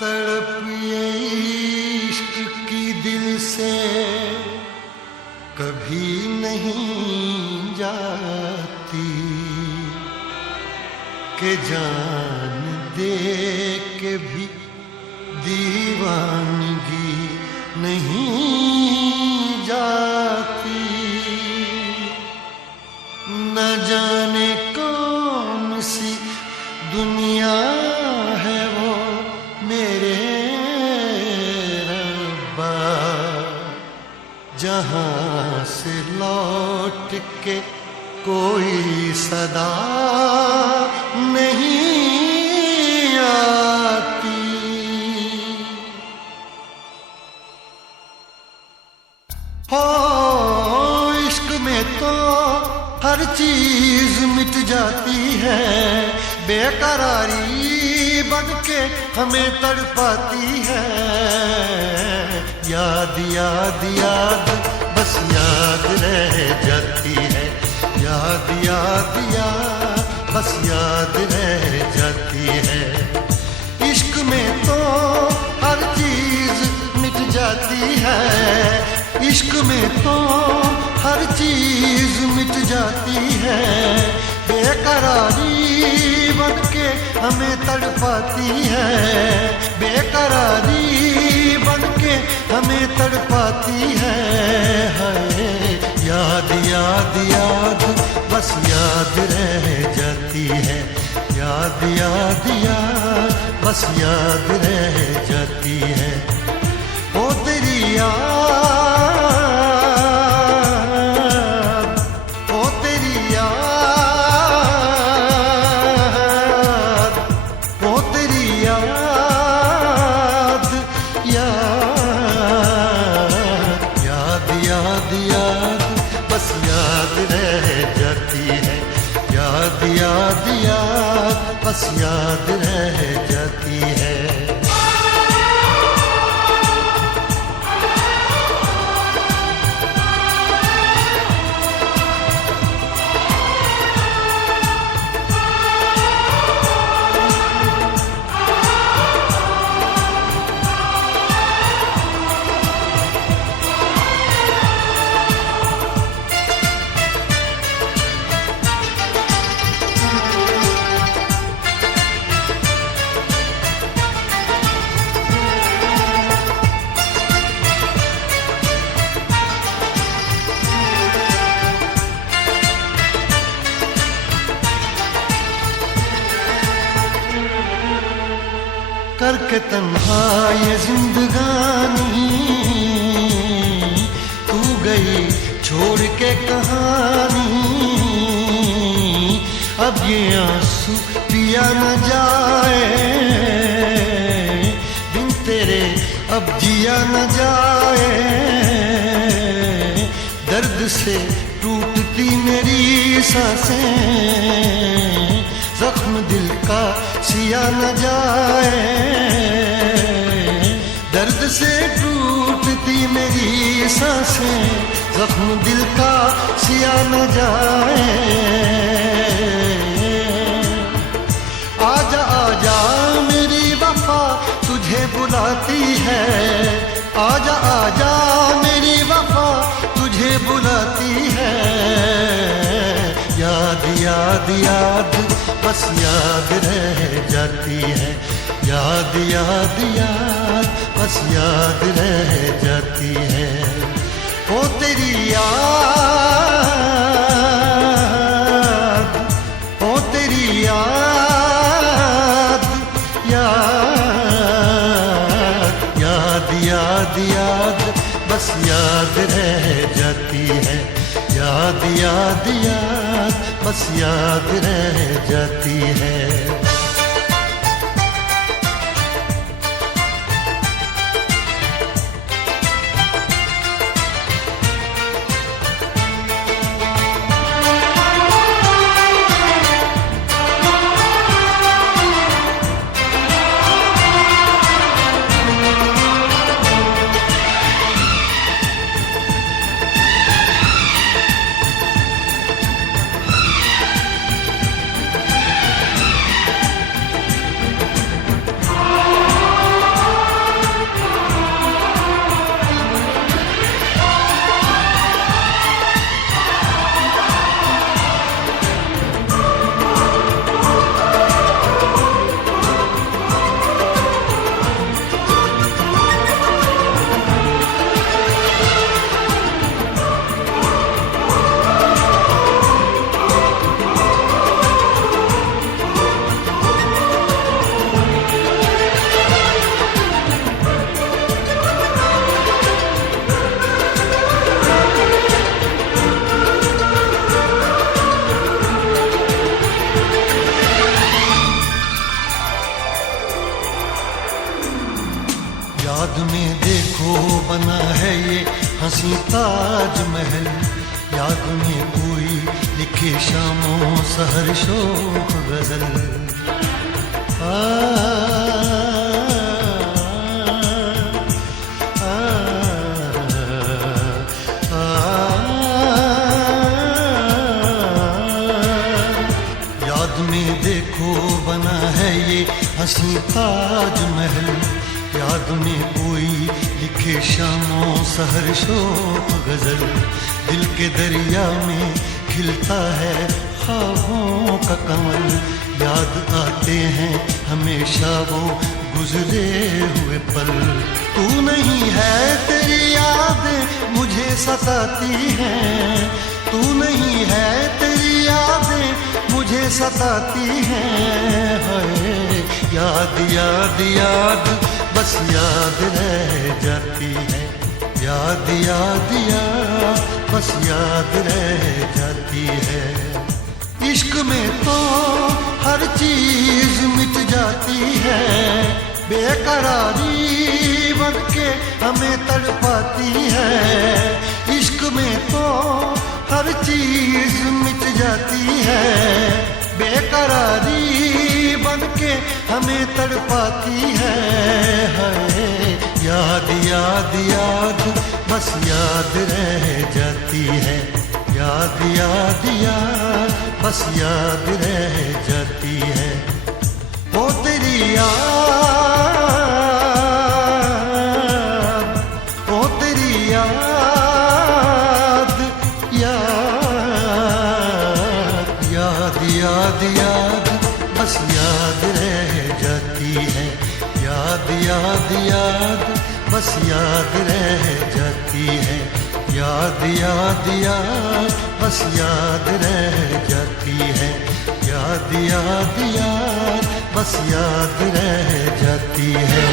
तड़प ये इश्क की दिल से कभी नहीं जाती कि जान दे के भी दीवानगी नहीं जाती। न जाने कौन सी दुनिया है वो मेरे रब्बा, जहां से लौट के कोई सदा नहीं आती। हो इश्क में तो हर चीज मिट जाती है, बेकरारी बन के हमें तड़पाती है। याद याद याद बस याद रह जाती है, याद याद याद बस याद रह जाती है। इश्क में तो हर चीज मिट जाती है, इश्क में तो हर चीज मिट जाती है। बेकरारी बन के हमें तड़पाती है, बेकरारी बन के हमें तड़पाती है। हाय याद याद याद बस याद रह जाती है, याद याद याद बस याद रह जाती है। ओ तेरी याद, ओ तेरी याद, ओ तेरी याद, याद याद याद बस याद रह जाती है, याद याद याद बस याद रह जाती है। करके तन्हा ये जिंदगानी तू गई छोड़ के कहानी। अब ये आंसू पिया न जाए बिन तेरे, अब जिया न जाए। दर्द से टूटती मेरी सांसें, जख्म दिल का सिया न जाए। दर्द से टूटती मेरी सांसें, जख्म दिल का सिया न जाए। आजा आजा मेरी वफा तुझे बुलाती है, आजा आजा मेरी वफा तुझे बुलाती है। याद याद याद बस याद रह जाती है, याद याद याद बस याद रह जाती है। ओ तेरी याद, ओ तेरी याद, याद याद याद याद बस याद रह जाती है, याद याद याद बस याद रह जाती है। याद में देखो बना है ये हंसी ताजमहल, याद में कोई लिखे शामों सहर शोक गजल। याद में देखो बना है ये हंसी ताजमहल, याद में कोई लिखे शामों सहर शोक गजल। दिल के दरिया में खिलता है ख्वाबों का कमल, याद आते हैं हमेशा वो गुजरे हुए पल। तू नहीं है तेरी याद मुझे सताती है, तू नहीं है तेरी यादें मुझे सताती हैं। हाय याद याद याद बस याद रह जाती है, याद याद याद बस याद रह जाती है। इश्क में तो हर चीज मिट जाती है, बेकरारी बन के हमें तड़पाती है। इश्क में तो हर चीज मिट जाती है, बेकरारी बन के हमें तड़पाती है। हाय याद याद याद बस याद रह जाती है, याद याद याद बस याद रह जाती है। वो तेरी याद, वो तेरी याद, याद याद याद बस याद रह जाती है, याद याद याद बस याद रह जाती है। याद याद याद बस याद रह जाती है, याद याद याद बस याद रह जाती है।